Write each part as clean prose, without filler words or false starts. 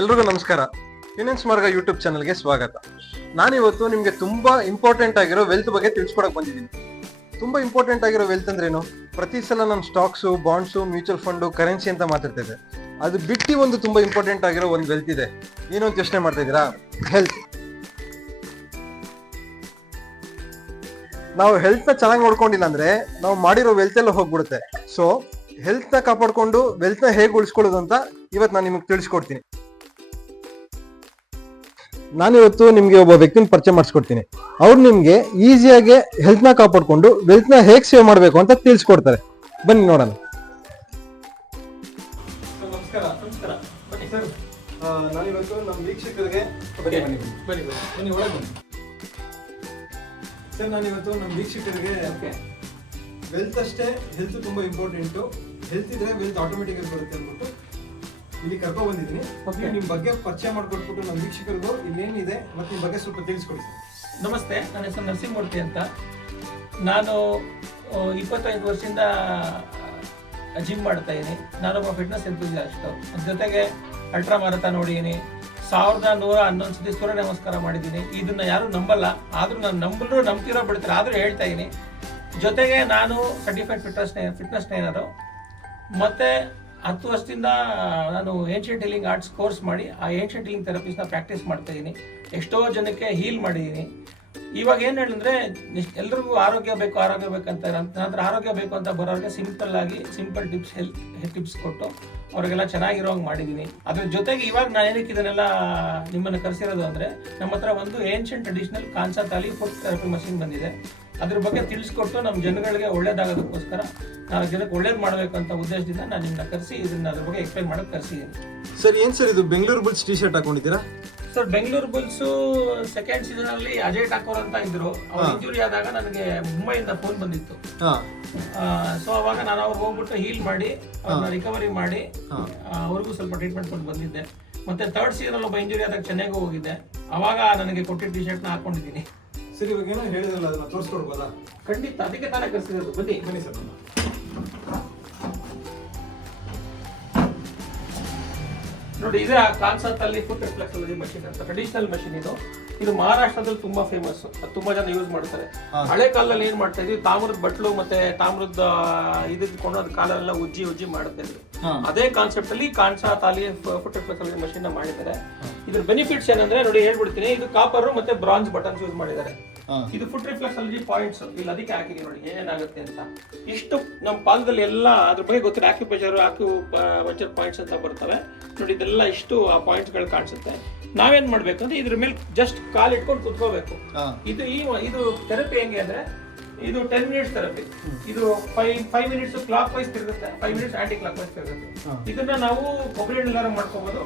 ಎಲ್ರಿಗೂ ನಮಸ್ಕಾರ. ಫಿನಾನ್ಸ್ ಮಾರ್ಗ ಯೂಟ್ಯೂಬ್ ಚಾನಲ್ಗೆ ಸ್ವಾಗತ. ನಾನಿವತ್ತು ನಿಮಗೆ ತುಂಬಾ ಇಂಪಾರ್ಟೆಂಟ್ ಆಗಿರೋ ವೆಲ್ತ್ ಬಗ್ಗೆ ತಿಳಿಸ್ಕೊಡಕ್ ಬಂದಿದ್ದೀನಿ. ತುಂಬಾ ಇಂಪಾರ್ಟೆಂಟ್ ಆಗಿರೋ ವೆಲ್ತ್ ಅಂದ್ರೇನು? ಪ್ರತಿ ಸಲ ನಮ್ಮ stocks, bonds, mutual fund, currency ಅಂತ ಮಾತಾಡ್ತಿದ್ದೆ. ಅದು ಬಿಟ್ಟು ಒಂದು ತುಂಬಾ ಇಂಪಾರ್ಟೆಂಟ್ ಆಗಿರೋ ಒಂದು ವೆಲ್ತ್ ಇದೆ. ಏನು ಅಂತ ಯೋಚನೆ ಮಾಡ್ತಾ ಇದ್ದೀರಾ? ಹೆಲ್ತ್. ನಾವು ಹೆಲ್ತ್ ನ ಚೆನ್ನಾಗಿ ನೋಡ್ಕೊಂಡಿಲ್ಲ ಅಂದ್ರೆ ನಾವು ಮಾಡಿರೋ ವೆಲ್ತ್ ಎಲ್ಲ ಹೋಗ್ಬಿಡುತ್ತೆ. ಸೊ ಹೆಲ್ತ್ ನ ಕಾಪಾಡ್ಕೊಂಡು ವೆಲ್ತ್ ನ ಹೇಗೆ ಉಳಿಸ್ಕೊಳ್ಳೋದು ಅಂತ ಇವತ್ತು ನಾನು ನಿಮಗೆ ತಿಳಿಸ್ಕೊಡ್ತೀನಿ. ನಾನಿವತ್ತು ನಿಮ್ಗೆ ಒಬ್ಬ ವ್ಯಕ್ತಿನ ಪರಿಚಯ ಮಾಡಿಸ್ಕೊಡ್ತೀನಿ. ಅವ್ರು ನಿಮ್ಗೆ ಈಸಿಯಾಗಿ ಹೆಲ್ತ್ ನ ಕಾಪಾಡ್ಕೊಂಡು ವೆಲ್ತ್ ನ ಹೇಗೆ ಸೇವ್ ಮಾಡಬೇಕು ಅಂತ ತಿಳಿಸ್ಕೊಡ್ತಾರೆ. ಬನ್ನಿ ನೋಡೋಣ. ನಮಸ್ಕಾರ. ಸರ್, ನಾನಿವತ್ತು ನಮ್ಮ ವೀಕ್ಷಕರಿಗೆ ಸರ್ ನಾನಿವತ್ತು ನಮ್ಮ ವೀಕ್ಷಕರಿಗೆ ವೆಲ್ತ್ ಅಷ್ಟೇ ಹೆಲ್ತ್ ತುಂಬಾ ಇಂಪಾರ್ಟೆಂಟು. ಹೆಲ್ತ್ ಇದ್ರೆ ವೆಲ್ತ್ ಆಟೋಮೆಟಿಕ್ ಆಗಿ ಬರುತ್ತೆ ಅಂದ್ಬಿಟ್ಟು ಇಲ್ಲಿ ಕರ್ಕೊ ಬಂದಿದ್ದೀನಿ. ನಿಮ್ ಬಗ್ಗೆ ಪರಿಚಯ ಮಾಡ್ಕೊಟ್ಬಿಟ್ಟು ನಮ್ಮ ವೀಕ್ಷಕರಿಗೂ ಇನ್ನೇನಿದೆ ಮತ್ತೆ ನಿಮ್ ಬಗ್ಗೆ ಸ್ವಲ್ಪ ತಿಳಿಸ್ಕೊಡಿ. ನಮಸ್ತೆ, ನನ್ನ ಹೆಸರು ನರಸಿಂಹಮೂರ್ತಿ ಅಂತ. ನಾನು 25 ವರ್ಷದಿಂದ ಜಿಮ್ ಮಾಡ್ತಾ ಇದ್ದೀನಿ. ನಾನೊಬ್ಬ ಫಿಟ್ನೆಸ್ ಎಂಥೂಸಿಯಾಸ್ಟ್. ಅದ್ರ ಜೊತೆಗೆ ಅಲ್ಟ್ರಾ ಮ್ಯಾರಥಾನ್ ನೋಡಿದ್ದೀನಿ. 1111 ಸತಿ ಸೂರ್ಯ ನಮಸ್ಕಾರ ಮಾಡಿದ್ದೀನಿ. ಇದನ್ನ ಯಾರು ನಂಬಲ್ಲ, ಆದ್ರೂ ನಾನು ನಂಬ್ತಿರೋ ಬಿಡ್ತಾರೆ, ಆದ್ರೂ ಹೇಳ್ತಾ ಇದ್ದೀನಿ. ಜೊತೆಗೆ ನಾನು ಸರ್ಟಿಫೈಡ್ ಫಿಟ್ನೆಸ್ ಟ್ರೈನರು. ಮತ್ತೆ 10 ವರ್ಷದಿಂದ ನಾನು ಏನ್ಷಿಯಂಟ್ ಹೀಲಿಂಗ್ ಆರ್ಟ್ಸ್ ಕೋರ್ಸ್ ಮಾಡಿ ಆ ಏನ್ಷಿಯಂಟ್ ಹೀಲಿಂಗ್ ಥೆರಪೀಸ್ನ ಪ್ರಾಕ್ಟೀಸ್ ಮಾಡ್ತಾ ಇದ್ದೀನಿ. ಎಷ್ಟೋ ಜನಕ್ಕೆ ಹೀಲ್ ಮಾಡಿದ್ದೀನಿ. ಇವಾಗ ಏನು ಹೇಳಿದ್ರೆ ಎಲ್ರಿಗೂ ಆರೋಗ್ಯ ಬೇಕಂತ ನಂತರ ಆರೋಗ್ಯ ಬೇಕು ಅಂತ ಬರೋರಿಗೆ ಸಿಂಪಲ್ ಟಿಪ್ಸ್ ಕೊಟ್ಟು ಅವ್ರಿಗೆಲ್ಲ ಚೆನ್ನಾಗಿರೋಂಗೆ ಮಾಡಿದ್ದೀನಿ. ಅದ್ರ ಜೊತೆಗೆ ಇವಾಗ ನಾನು ಏನಕ್ಕೆ ಇದನ್ನೆಲ್ಲ ನಿಮ್ಮನ್ನು ಕರೆಸಿರೋದು ಅಂದರೆ, ನಮ್ಮ ಹತ್ರ ಒಂದು ancient traditional kansa thali food therapy machine ಬಂದಿದೆ. ಅದ್ರ ಬಗ್ಗೆ ತಿಳಿಸ್ಕೊಟ್ಟು ನಮ್ಮ ಜನಗಳಿಗೆ ಒಳ್ಳೇದಾಗೋದಕ್ಕೋಸ್ಕರ, 4 ಜನಕ್ಕೆ ಒಳ್ಳೇದು ಮಾಡಬೇಕು ಅಂತ ಉದ್ದೇಶದಿಂದ ನಾನು ನಿಮ್ಮನ್ನ ಕರೆಸಿ ಇದನ್ನ ಅದ್ರ ಬಗ್ಗೆ ಎಕ್ಸ್ಪ್ಲೈನ್ ಮಾಡೋಕೆ ಕರೆಸಿದ್ದೀನಿ. ಸರ್, ಏನ್ ಸರ್ ಇದು ಬೆಂಗಳೂರು ಬುಲ್ಸ್ ಟಿ ಶರ್ಟ್ ಹಾಕೊಂಡಿದ್ದೀರಾ? Sir, Bengaluru Bulls second season ಅಲ್ಲಿ ಅಜಯ್ ಠಾಕೂರ್ ಅಂತ ಇದ್ರು. ಅವ್ರು ಇಂಜುರಿ ಆದಾಗ ನನಗೆ ಮುಂಬೈಯಿಂದ ಫೋನ್ ಬಂದಿತ್ತು. ಸೊ ಅವಾಗ ನಾನು ಅವ್ರಿಗೆ ಹೋಗ್ಬಿಟ್ಟು ಹೀಲ್ ಮಾಡಿ ಅವ್ರನ್ನ ರಿಕವರಿ ಮಾಡಿ ಅವ್ರಿಗೂ ಸ್ವಲ್ಪ ಟ್ರೀಟ್ಮೆಂಟ್ ಕೊಟ್ಟು ಬಂದಿದ್ದೆ. ಮತ್ತೆ 3rd ಸೀಸನ್ ಅಲ್ಲಿ ಒಬ್ಬ ಇಂಜುರಿ ಆದಾಗ ಚೆನ್ನೈಗೂ ಹೋಗಿದ್ದೆ. ಅವಾಗ ನನಗೆ ಕೊಟ್ಟಿದ್ದ ಟಿ ಶರ್ಟ್ ನ ಹಾಕೊಂಡಿದ್ದೀನಿ. ಸರ್, ಇವಾಗ ಏನೋ ಹೇಳಿದ್ರಲ್ಲ, ಅದನ್ನ ತೋರಿಸ್ಕೊಡ್ಬೋದಾ? ಖಂಡಿತ, ಅದಕ್ಕೆ ತಾನೇ ಕರೆಸಿರೋದು. ಬನ್ನಿ ಸರ್. ನೋಡಿ, ಇದೇ Kansa thali food reflexology machine ಅಂತ ಟ್ರೆಡಿಷನಲ್ ಮಷಿನ್. ಇದು ಮಹಾರಾಷ್ಟ್ರದಲ್ಲಿ ತುಂಬಾ ಫೇಮಸ್. ತುಂಬಾ ಜನ ಯೂಸ್ ಮಾಡ್ತಾರೆ. ಹಳೆ ಕಾಲದಲ್ಲಿ ಏನ್ ಮಾಡ್ತಾ ಇದ್ವಿ, ತಾಮ್ರದ ಬಟ್ಲು ಮತ್ತೆ ತಾಮ್ರದ ಇದಕ್ಕೊಂಡು ಅದ್ ಕಾಲೆಲ್ಲ ಉಜ್ಜಿ ಮಾಡ್ತಾ ಇದ್ರು. ಅದೇ ಕಾನ್ಸೆಪ್ಟ್ ಅಲ್ಲಿ Kansa thali food reflexology machine ಮಾಡಿದ್ದಾರೆ. ಇದ್ರ ಬೆನಿಫಿಟ್ಸ್ ಏನಂದ್ರೆ, ನೋಡಿ ಹೇಳ್ಬಿಡ್ತೀನಿ. ಇದು ಕಾಪರ್ ಮತ್ತೆ ಬ್ರಾಂಜ್ ಬಟನ್ಸ್ ಯೂಸ್ ಮಾಡಿದ್ದಾರೆ. ಇದು ಫುಡ್ ರಿಫ್ಲೆಕ್ಸಾಲಜಿ ಪಾಯಿಂಟ್ಸ್ ಇಲ್ಲಿ ಅದಕ್ಕೆ ಹಾಕಿದೀನಿ. ನೋಡಿ ಏನಾಗುತ್ತೆ ಅಂತ. ಇಷ್ಟು ನಮ್ಮ ಪಾದದಲ್ಲಿ ಎಲ್ಲ ಅದ್ರ ಬಗ್ಗೆ ಗೊತ್ತಿಲ್ಲ. ಆಕ್ಯುಪಂಚರ್ ಪಾಯಿಂಟ್ಸ್ ಅಂತ ಬರ್ತವೆ ನೋಡಿ. ಇದೆಲ್ಲ ಇಷ್ಟು ಆ ಪಾಯಿಂಟ್ಸ್ ಗಳು ಕಾಣಿಸುತ್ತೆ. ನಾವೇನ್ ಮಾಡ್ಬೇಕಂದ್ರೆ ಇದ್ರ ಮೇಲೆ ಜಸ್ಟ್ ಕಾಲ್ ಇಟ್ಕೊಂಡು ಕುತ್ಕೋಬೇಕು. ಇದು ಥೆರಪಿ ಹೆಂಗೆ ಅಂದ್ರೆ, ಇದು 10 ಮಿನಿಟ್ಸ್ ಥೆರಪಿ. ಇದು 5 ಮಿನಿಟ್ಸ್ ಕ್ಲಾಕ್ ವೈಸ್ ತಿರುಗುತ್ತೆ, 5 ಮಿನಿಟ್ಸ್ ಆಂಟಿ ಕ್ಲಾಕ್ ವೈಸ್ ತಿರುಗುತ್ತೆ. ಇದನ್ನ ನಾವು ಕೊಬ್ಬರಿ ಎಣ್ಣೆಲ್ಲಾರ ಮಾಡ್ಕೋಬಹುದು,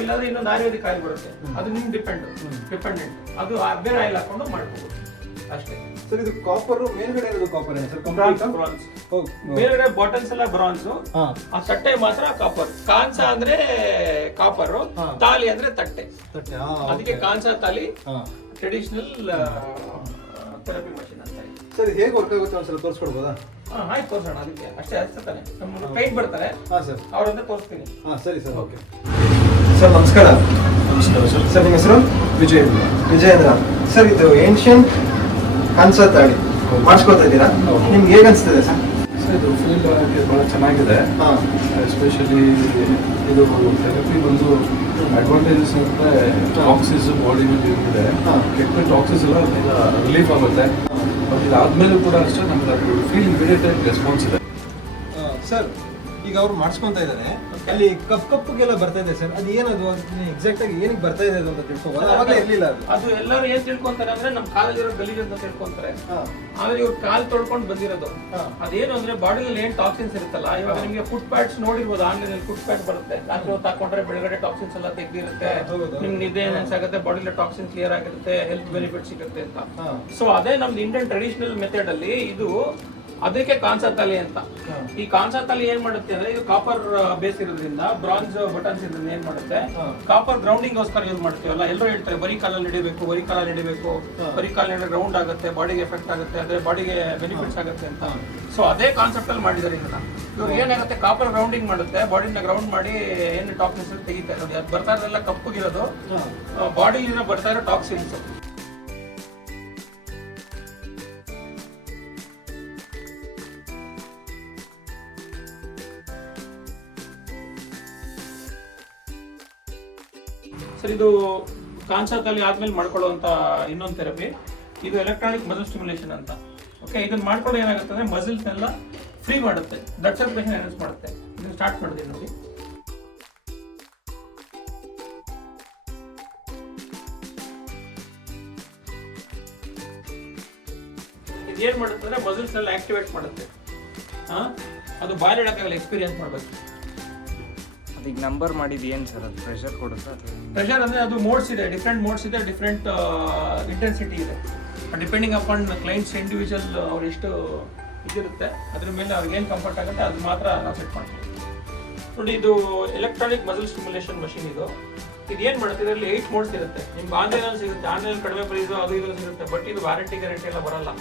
ಇಲ್ಲಾಂದ್ರೆ ಇನ್ನೊಂದು ಆಯುರ್ವೇದಿಕ್ ಆಯಿಲ್ ಬರುತ್ತೆ, ಅದು ನಿಮ್ ಡಿಪೆಂಡೆಂಟ್. ಅದು ಬೇರೆ ಆಯಿಲ್ ಹಾಕೊಂಡು ಮಾಡ್ಕೋಬಹುದು ಅಷ್ಟೇ. ಸರ್, ಇದು ಕಾಪರ್ ಮೇಲ್ಗಡೆ ಇರೋದು ಕಾಪರ್ ಸರ್? ಬ್ರಾನ್ಸ್. ಮೇಲ್ಗಡೆ ಬಾಟಲ್ಸ್ ಎಲ್ಲ ಬ್ರಾನ್ಸ್, ಆ ತಟ್ಟೆ ಮಾತ್ರ ಕಾಪರ್. ಕಾನ್ಸಾ ಅಂದ್ರೆ ಕಾಪರ್, ತಾಲಿ ಅಂದ್ರೆ ತಟ್ಟೆ. ಅದಕ್ಕೆ ಕಾನ್ಸಾ ತಾಲಿ ಟ್ರೆಡಿಷನಲ್ ಥೆರಪಿ ಮಷಿನ್ ಅಂತ. ಸರ್, ಹೇಗೆ ವರ್ಕ್ ಆಗುತ್ತೆ ಒಂದ್ಸಲ ತೋರಿಸ್ಕೊಡ್ಬೋದಾ? ಆಯ್ತು, ತೋರಿಸೋಣ. ಅದಕ್ಕೆ ಅಷ್ಟೇ ತಾನೆ ನಮ್ಮ ಕ್ಲೈಂಟ್ ಬರ್ತಾರೆ, ಅವ್ರಂತ ತೋರಿಸ್ತೀನಿ. ಸರಿ ಸರ್, ಓಕೆ. ಸರ್, ನಮಸ್ಕಾರ. ನಮಸ್ಕಾರ ಸರ್. ಸರ್, ನಿಮ್ಮ ಹೆಸರು? ವಿಜಯೇಂದ್ರ. ಸರ್, ಇದು ಏನ್ಷಿಯಂಟ್ ಕಾನ್ಸಾ ತಾಳಿ ಮಾಡಿಸ್ಕೊತಾ ಇದ್ದೀರಾ? ನಿಮ್ಗೆ ಹೇಗೆ ಅನಿಸ್ತದೆ ಸರ್? ಸರ್, ಇದು ಫೀಲ್ ಭಾಳ ಚೆನ್ನಾಗಿದೆ. ಎಸ್ಪೆಷಲಿ ಇದು ಥೆರಪಿ ಬಂದು ಅಡ್ವಾಂಟೇಜಸ್ ಅಂದರೆ ಟಾಕ್ಸಿಸ್ ಬಾಡಿ ಮೇಲೆ ಇರುತ್ತೆ. ಕೆಟ್ಟ ಟಾಕ್ಸಿಸ್ ಎಲ್ಲ ರಿಲೀಫ್ ಆಗುತ್ತೆ. ಇದಾದ್ಮೇಲೂ ಕೂಡ ಅಷ್ಟೇ ನಮ್ಗೆ ಅದು ಫೀಲ್ ಇಮಿಡಿಯೇಟ್ ಆಗಿ ರೆಸ್ಪಾನ್ಸ್ ಇದೆ. ಸರ್, ಈಗ ಅವ್ರು ಮಾಡಿಸ್ಕೊಂತ ಇದ್ದಾರೆ, ಅಲ್ಲಿ ಕಪ್ಪಗೆಲ್ಲ ಬರ್ತಾ ಇದೆ ಸರ್. ಅದು ಏನದು ಎಕ್ಸಾಕ್ಟ್ ಆಗಿ ಏನಕ್ಕೆ ಬರ್ತಾ ಇದೆ ಅಂತ ತಿಳ್ಕೊಬೋದು. ಅವಾಗಲೇ ಇರಲಿಲ್ಲ ಅದು. ಎಲ್ಲರೂ ಏನ್ ತಿಳ್ಕೊಂತಾರೆ ಅಂದ್ರೆ, ನಮ್ಮ ಕಾಲಲ್ಲಿರೋ ಗಲೀಜ್ ಅಂತ ತಿಳ್ಕೊಂತಾರೆ. ಆಮೇಲೆ ಇವ್ರು ಕಾಲ್ ತೊಳ್ಕೊಂಡು ಬಂದಿರೋದು. ಅದೇನು ಅಂದ್ರೆ, ಬಾಡಿಯಲ್ಲಿ ಏನ್ ಟಾಕ್ಸಿನ್ಸ್ ಇರುತ್ತಲ್ಲ, ಇವಾಗ ನಿಮಗೆ ಫುಡ್ ಪ್ಯಾಡ್ಸ್ ನೋಡಿರ್ಬೋದು, ಆನ್ಲೈನ್ ಅಲ್ಲಿ ಫುಡ್ ಪ್ಯಾಡ್ ಬರುತ್ತೆ. ರಾತ್ರಿ ಹೊತ್ತು ಹಾಕೊಂಡ್ರೆ ಬೆಳಗಡೆ ಟಾಕ್ಸಿನ್ಸ್ ಎಲ್ಲ ತೆಗ್ದಿರುತ್ತೆ, ನಿಮ್ಗೆ ನಿದ್ದೆ ಆಗುತ್ತೆ, ಬಾಡಿಲಿ ಟಾಕ್ಸಿನ್ ಕ್ಲಿಯರ್ ಆಗಿರುತ್ತೆ, ಹೆಲ್ತ್ ಬೆನಿಫಿಟ್ ಸಿಗುತ್ತೆ ಅಂತ. ಸೊ ಅದೇ ನಮ್ದು ಇಂಡಿಯನ್ ಟ್ರೆಡಿಷನಲ್ ಮೆಥಡ್ ಅಲ್ಲಿ ಇದು ಅದಕ್ಕೆ ಕಾನ್ಸಾ ತಾಲಿ ಅಂತ. ಈ ಕಾನ್ಸೆಪ್ಟ್ ಅಲ್ಲಿ ಏನ್ ಮಾಡುತ್ತೆ ಅಂದ್ರೆ ಇದು ಕಾಪರ್ ಬೇಸ್ ಇರೋದ್ರಿಂದ ಬ್ರಾಂಜ್ ಬಟನ್ಸ್ ಇರೋದ್ರಿಂದ ಏನ್ ಮಾಡುತ್ತೆ ಕಾಪರ್ ಗ್ರೌಂಡಿಂಗ್ ಗೋಸ್ಕರ ಯೂಸ್ ಮಾಡ್ತೀವಲ್ಲ. ಎಲ್ಲರೂ ಹೇಳ್ತಾರೆ ಬರೀ ಕಾಲಲ್ಲಿ ನಡಿಬೇಕು, ಬರೀ ಕಾಲಲ್ಲಿ ನಡಿಬೇಕು, ಬರೀ ಕಾಲ್ ನಡಿದ್ರೆ ಗ್ರೌಂಡ್ ಆಗುತ್ತೆ, ಬಾಡಿಗೆ ಎಫೆಕ್ಟ್ ಆಗುತ್ತೆ, ಅದೇ ಬಾಡಿಗೆ ಬೆನಿಫಿಟ್ಸ್ ಆಗುತ್ತೆ ಅಂತ. ಸೊ ಅದೇ ಕಾನ್ಸೆಪ್ಟ್ ಅಲ್ಲಿ ಮಾಡಿದ್ದಾರೆ ಇದನ್ನ. ಇವ್ರು ಏನಾಗುತ್ತೆ, ಕಾಪರ್ ಗ್ರೌಂಡಿಂಗ್ ಮಾಡುತ್ತೆ, ಬಾಡಿನ ಗ್ರೌಂಡ್ ಮಾಡಿ ಏನು ಟಾಕ್ಸಿನ್ಸ್ ತೆಗಿತಾರೆ ನೋಡಿ. ಅದು ಬರ್ತಾ ಇರೋದೆಲ್ಲ ಕಪ್ಪಗಿರೋದು ಬಾಡಿಯಿಂದ ಬರ್ತಾ ಇರೋ ಟಾಕ್ಸಿನ್ಸ್. ಸರ್ ಇದು ಕಾನ್ಸೆಪ್ಟ್ ಅಲ್ಲಿ ಆದ್ಮೇಲೆ ಮಾಡ್ಕೊಳ್ಳುವಂತ ಇನ್ನೊಂದು ಥೆರಪಿ, ಇದು ಎಲೆಕ್ಟ್ರಾನಿಕ್ ಮಸಲ್ ಸ್ಟಿಮ್ಯುಲೇಷನ್ ಅಂತ. ಓಕೆ, ಇದನ್ನ ಮಾಡ್ಕೊಂಡು ಏನಾಗುತ್ತೆ ಅಂದ್ರೆ ಮಸಲ್ಸ್ ಎಲ್ಲ ಫ್ರೀ ಮಾಡುತ್ತೆ, ಬ್ಲಡ್ ಸರ್ಕ್ಯುಲೇಷನ್ ಎನ್ಹಾನ್ಸ್ ಮಾಡುತ್ತೆ. ಇದನ್ನ ಸ್ಟಾರ್ಟ್ ಮಾಡಿದೆ ನೋಡಿ. ಇದೇನ್ ಮಾಡುತ್ತೆ ಅಂದ್ರೆ ಮಸಲ್ಸ್ ಎಲ್ಲ ಆಕ್ಟಿವೇಟ್ ಮಾಡುತ್ತೆ. ಅದು ಬಾಯ್ ಹೇಳಕ್ಕಾಗಲ್ಲ, ಎಕ್ಸ್ಪೀರಿಯನ್ಸ್ ಮಾಡ್ಬೇಕು. ಈಗ ನಂಬರ್ ಮಾಡಿದ್ದು ಏನು ಸರ್, ಅದು ಪ್ರೆಷರ್ ಕೊಡುತ್ತಾ? ಪ್ರೆಷರ್ ಅಂದರೆ ಅದು ಮೋಡ್ಸ್ ಇದೆ, ಡಿಫ್ರೆಂಟ್ ಮೋಡ್ಸ್ ಇದೆ, ಡಿಫ್ರೆಂಟ್ ಇಂಟೆನ್ಸಿಟಿ ಇದೆ. ಡಿಪೆಂಡಿಂಗ್ ಅಪಾನ್ ಕ್ಲೈಂಟ್ಸ್ ಇಂಡಿವಿಜುವಲ್ ಅವ್ರು ಎಷ್ಟು ಇದಿರುತ್ತೆ ಅದ್ರ ಮೇಲೆ ಅವ್ರಿಗೆ ಏನು ಕಂಫರ್ಟ್ ಆಗುತ್ತೆ ಅದು ಮಾತ್ರ ನಾವು ಸೆಟ್ ಮಾಡ್ತೀವಿ. ನೋಡಿ, ಇದು ಎಲೆಕ್ಟ್ರಾನಿಕ್ ಮಸಲ್ ಸ್ಟಿಮ್ಯುಲೇಷನ್ ಮಷಿನ್. ಇದು ಏನು ಮಾಡುತ್ತೆ, ಇದರಲ್ಲಿ 8 ಮೋಡ್ಸ್ ಇರುತ್ತೆ. ನಿಮ್ಗೆ ಆನ್ಲೈನಲ್ಲಿ ಸಿಗುತ್ತೆ, ಆನ್ಲೈನ್ ಕಡಿಮೆ ಪ್ರೈಸು ಅದು ಇದು ಸಿಗುತ್ತೆ. ಬಟ್ ಇದು ವ್ಯಾರಂಟಿ ಗ್ಯಾರಂಟಿ ಎಲ್ಲ ಬರಲ್ಲ.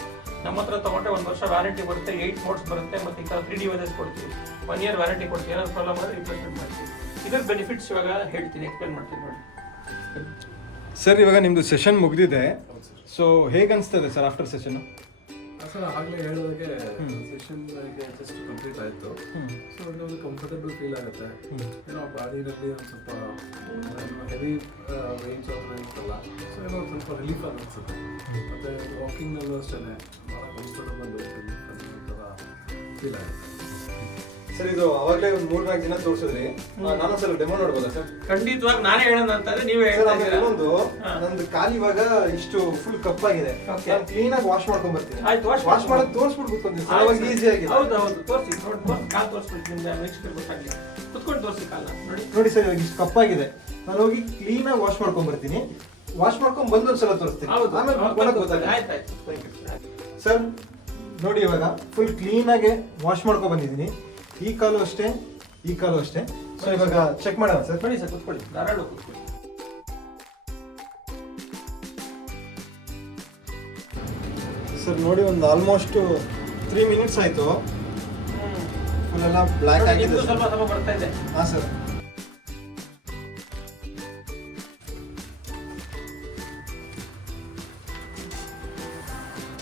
ನಮ್ಮ ಹತ್ರ ತಗೊಂಡ್ರೆ 1 ವರ್ಷ ವ್ಯಾರಂಟಿ ಬರುತ್ತೆ, 8 ಮೋಡ್ಸ್ ಬರುತ್ತೆ, ಮತ್ತು ಈ ಥರ 3D ಡಿವೈಸಸ್ ಕೊಡ್ತೀವಿ, 1 ಇಯರ್ ವ್ಯಾರಂಟಿ ಕೊಡ್ತೀವಿ. ಏನಾದ್ರು ಪ್ರಾಬ್ಲಮ್ ಆದರೆ ರಿಪ್ಲೇಸ್ಮೆಂಟ್ ಮಾಡ್ತೀವಿ. ಇದ್ರ ಬೆನಿಫಿಟ್ಸ್ ಇವಾಗ ಹೇಳ್ತೀನಿ, ಎಕ್ಸ್ಪ್ಲೇನ್ ಮಾಡ್ತೀನಿ ನೋಡಿ. ಸರ್ ಇವಾಗ ನಿಮ್ಮದು ಸೆಷನ್ ಮುಗಿದಿದೆ, ಸೊ ಹೇಗೆ ಅನಿಸ್ತದೆ ಸರ್ ಆಫ್ಟರ್ ಸೆಷನ್? ಸರ್ ಆಗಲೇ ಹೇಳೋದಕ್ಕೆ ಸೆಷನ್ ಜಸ್ಟ್ ಕಂಪ್ಲೀಟ್ ಆಯಿತು. ಸೊ ಒಂದು ಕಂಫರ್ಟಬಲ್ ಫೀಲ್ ಆಗುತ್ತೆ. ಏನೋ ಬಾಡಿನಲ್ಲಿ ಒಂದು ಸ್ವಲ್ಪ ಹೆವಿ ವೇಟ್ಸ್ ಇರ್ತಲ್ಲ, ಸೊ ಏನೋ ಒಂದು ಸ್ವಲ್ಪ ರಿಲೀಫ್ ಅನಿಸುತ್ತೆ. ಮತ್ತು ವಾಕಿಂಗ್ನಲ್ಲೂ ಅಷ್ಟೇ ಭಾಳ ಕಂಫರ್ಟಬಲ್ ರಿಲೀಫ್ ಥರ ಫೀಲ್ ಆಗುತ್ತೆ. ಸರ್ ಇದು ಅವಾಗಲೇ ಒಂದು 3-4 ದಿನ ತೋರಿಸಿದ್ರಿ, ನಾನು ಸರ್ ಡೆಮೋ ನೋಡ್ಬೋದಾ ಸರ್? ಖಂಡಿತವಾಗಿ ನಾನೇ ಹೇಳೋಣ ಅಂತಂದ್ರೆ ನೀವೇ ಸರ್ ಹೇಳ್ತಾ ಇದ್ದೀರಾ. ಇನ್ನೊಂದು, ನಂದು ಕಾಲು ಇವಾಗ ಇಷ್ಟು ಫುಲ್ ಕಪ್ಪಾಗಿದೆ, ನಾನು ಕ್ಲೀನ್ ಆಗಿ ವಾಶ್ ಮಾಡ್ಕೊಂಡ್ ಬರ್ತೀನಿ. ಆಯ್ತು, ವಾಶ್ ಮಾಡೋದು ತೋರಿಸ್ಬಿಟ್ಟು ಕೂತ್ಕೊಂತೀನಿ ಸರ್, ಅವಾಗ ಈಸಿ ಆಗಿದೆ. ಹೌದು ಹೌದು, ತೋರಿಸಿ ನೋಡಿ, ಕಾಲು ತೋರಿಸ್ಬಿಟ್ಟು ನಿಮ್ಗೆ ವೀಕ್ಷಕರಿಗೆ ಗೊತ್ತಾಗಲಿ. ಕುತ್ಕೊಂಡು ತೋರಿಸಿ ಕಾಲ ನೋಡಿ. ನೋಡಿ ಸರ್ ಇವಾಗ ಇಷ್ಟು ಕಪ್ಪಾಗಿದೆ, ನಾನು ಹೋಗಿ ಕ್ಲೀನ್ ಆಗಿ ವಾಶ್ ಮಾಡ್ಕೊಂಡ್ ಬರ್ತೀನಿ. ವಾಶ್ ಮಾಡ್ಕೊಂಡ್ ಬಂದು ಒಂದ್ಸಲ ತೋರಿಸ್ತೀನಿ, ಹೌದು, ಆಮೇಲೆ ಗೊತ್ತಾಗುತ್ತೆ. ಆಯ್ತಾಯ್ತು. ಸರ್ ನೋಡಿ ಇವಾಗ ಫುಲ್ ಕ್ಲೀನ್ ಆಗಿ ವಾಶ್ ಮಾಡ್ಕೊಂಡ್ ಬಂದಿದ್ದೀನಿ. ಈ ಕಾಲು ಅಷ್ಟೇ, ಈ ಕಾಲು ಅಷ್ಟೇ. ಸೊ ಇವಾಗ ಚೆಕ್ ಮಾಡೋಣ ಸರ್. ಬನ್ನಿ ಸರ್, ಕೂತ್ಕೊಳ್ಳಿ, ಧಾರಾಳ ಕೂತ್ಕೊಳ್ಳಿ. ಸರ್ ನೋಡಿ ಒಂದು ಆಲ್ಮೋಸ್ಟ್ 3 ಮಿನಿಟ್ಸ್ ಆಯ್ತು, ಫುಲ್ ಎಲ್ಲ ಬ್ಲ್ಯಾಕ್ ಆಗಿದೆ. ನಿಮ್ದು ಸ್ವಲ್ಪ ಸ್ವಲ್ಪ ಬರ್ತಾ ಇದೆ. ಹಾಂ ಸರ್.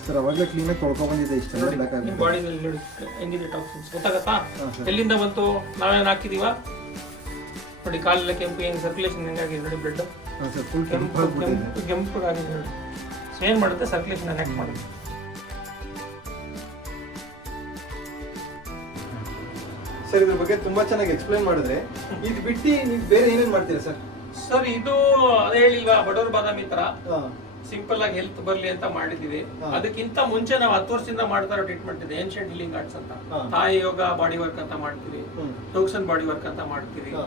ಸರ್ ಅವಾಗಲೇ ಕ್ಲೀನಾಗಿ ತೊಳ್ಕೊಂಡ್ ಬಂದಿದೆ, ಇಷ್ಟೆಲ್ಲ ಬ್ಲ್ಯಾಕ್ ನಿಮ್ಮ ಆಗಿದೆ. ಬಾಡಿನಲ್ಲಿ ನೋಡಿ ಹೆಂಗಿದೆ ಟಾಕ್ಸಿನ್ಸ್ ಗೊತ್ತಾಗತ್ತಾ? ಹಾಂ ಸರ್. ಎಲ್ಲಿಂದ ಬಂತು, ನಾವೇನು ಹಾಕಿದೀವ ನೋಡಿ. ಕಾಲೆಲ್ಲ ಕೆಂಪು, ಏನು ಸರ್ಕ್ಯುಲೇಷನ್ ಹೆಂಗಾಗಿದೆ ನೋಡಿ, ಬ್ಲಡ್ ಹಾಂ ಸರ್, ಫುಲ್ ಕೆಂಪು ಕೆಂಪು ಕೆಂಪಗಾಗಿದೆ ನೋಡಿ. ಸೊ ಏನು ಮಾಡುತ್ತೆ, ಸರ್ಕ್ಯುಲೇಷನ್ ಆ್ಯಕ್ಟ್ ಮಾಡುತ್ತೆ. ಸರ್ ಇದ್ರ ಬಗ್ಗೆ ತುಂಬಾ ಚೆನ್ನಾಗಿ ಎಕ್ಸ್ಪ್ಲೈನ್ ಮಾಡಿದ್ರೆ, ಇದು ಬಿಟ್ಟು ನೀವು ಬೇರೆ ಏನೇನು ಮಾಡ್ತೀರಾ ಸರ್? ಸರ್ ಇದು ಅದೇ ಹೇಳಿಲ್ವಾ, ಬಡವ್ರ ಬಾದಾಮಿ ತರ ಹಾಂ ಸಿಂಪಲ್ ಆಗಿ ಹೆಲ್ತ್ ಬರ್ಲಿ ಅಂತ ಮಾಡಿದೀವಿ. ಹಾ. ಅದಕ್ಕಿಂತ ಮುಂಚೆ ನಾವು 10 ವರ್ಷದಿಂದ ಮಾಡ್ತಾ ಇರೋ ಟ್ರೀಟ್ಮೆಂಟ್ ಇದೆ, ಏನ್ಷಿಯಂಟ್ ಹೀಲಿಂಗ್ ಆರ್ಟ್ಸ್ ಅಂತ. ಹಾ. ತಾಯಿ ಯೋಗ ಬಾಡಿ ವರ್ಕ್ ಅಂತ ಮಾಡ್ತೀವಿ, ಟೋಕ್ಸನ್ ಬಾಡಿ ವರ್ಕ್ ಅಂತ ಮಾಡ್ತೀವಿ. ಹಾ.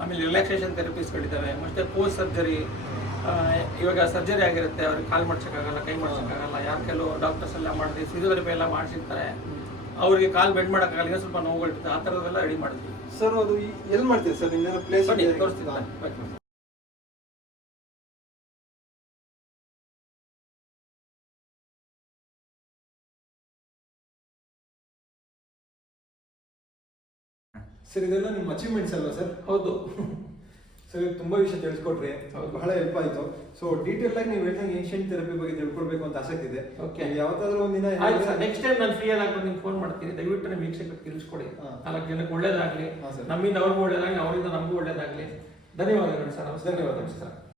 ಆಮೇಲೆ ರಿಲ್ಯಾಕ್ಸೇಷನ್ ಥೆರಪೀಸ್ಗಳಿದ್ದಾವೆ, ಮತ್ತೆ ಪೋಸ್ಟ್ ಸರ್ಜರಿ. ಇವಾಗ ಸರ್ಜರಿ ಆಗಿರುತ್ತೆ, ಅವ್ರಿಗೆ ಕಾಲು ಮಾಡ್ಸೋಕ್ಕಾಗಲ್ಲ, ಕೈ ಮಾಡ್ಸೋಕ್ಕಾಗಲ್ಲ. ಯಾರು ಕೆಲವು ಡಾಕ್ಟರ್ಸ್ ಎಲ್ಲ ಮಾಡಿದ್ವಿ, ಫಿಸಿಯೋಥೆರಪಿ ಎಲ್ಲ ಮಾಡಿಸಿರ್ತಾರೆ, ಅವ್ರಿಗೆ ಕಾಲು ಬೆಂಡ್ ಮಾಡೋಕ್ಕಾಗಲ್ಲ, ಈಗ ಸ್ವಲ್ಪ ನೋವುಗಳಿರುತ್ತೆ, ಆ ಥರದ್ದೆಲ್ಲ ರೆಡಿ ಮಾಡಿದ್ವಿ. ಸರ್ ಅದು ಎಲ್ಲಿ ಮಾಡ್ತೀರಾ ಸರ್? ನಿಮ್ದು ಪ್ಲೇಸ್ ತೋರಿಸ್ತೀನಿ. ಸರ್ ಇದೆಲ್ಲ ನಿಮ್ಮ ಅಚೀವ್ಮೆಂಟ್ಸ್ ಅಲ್ವಾ ಸರ್? ಹೌದು ಸರ್ ತುಂಬಾ ವಿಷಯ ತಿಳಿಸ್ಕೊಟ್ರಿ, ಬಹಳ ಹೆಲ್ಪ್ ಆಯ್ತು. ಸೊ ಡೀಟೇಲ್ ಆಗಿ ನೀವು ಹೇಳ್ದಂಗೆ ಏನ್ಷಿಯಂಟ್ ಥೆರಪಿ ಬಗ್ಗೆ ತಿಳ್ಕೊಳ್ಬೇಕು ಅಂತ ಆಸಕ್ತಿ ಇದೆ. Okay. ಯಾವತ್ತಾದ್ರೂ ಒಂದಿನ ನೆಕ್ಸ್ಟ್ ಟೈಮ್ ನಾನು ಫ್ರೀ ಆಗಿ ನಿಮ್ಗೆ ಫೋನ್ ಮಾಡ್ತೀನಿ. ದಯವಿಟ್ಟು ನಿಮ್ಮ ವೀಕ್ಷಕರಿಗೆ ತಿಳಿಸ್ಕೊಡಿ. 4 ಜನಕ್ಕೆ ಒಳ್ಳೇದಾಗ್ಲಿ, ಹಾ, ಸರ್. ನಮ್ಮಿಂದ ಅವ್ರಿಗೂ ಒಳ್ಳೇದಾಗ್ಲಿ, ಅವರಿಂದ ನಮಗೂ ಒಳ್ಳೇದಾಗ್ಲಿ. ಧನ್ಯವಾದಗಳು ಸರ್. ಧನ್ಯವಾದಗಳು ಸರ್.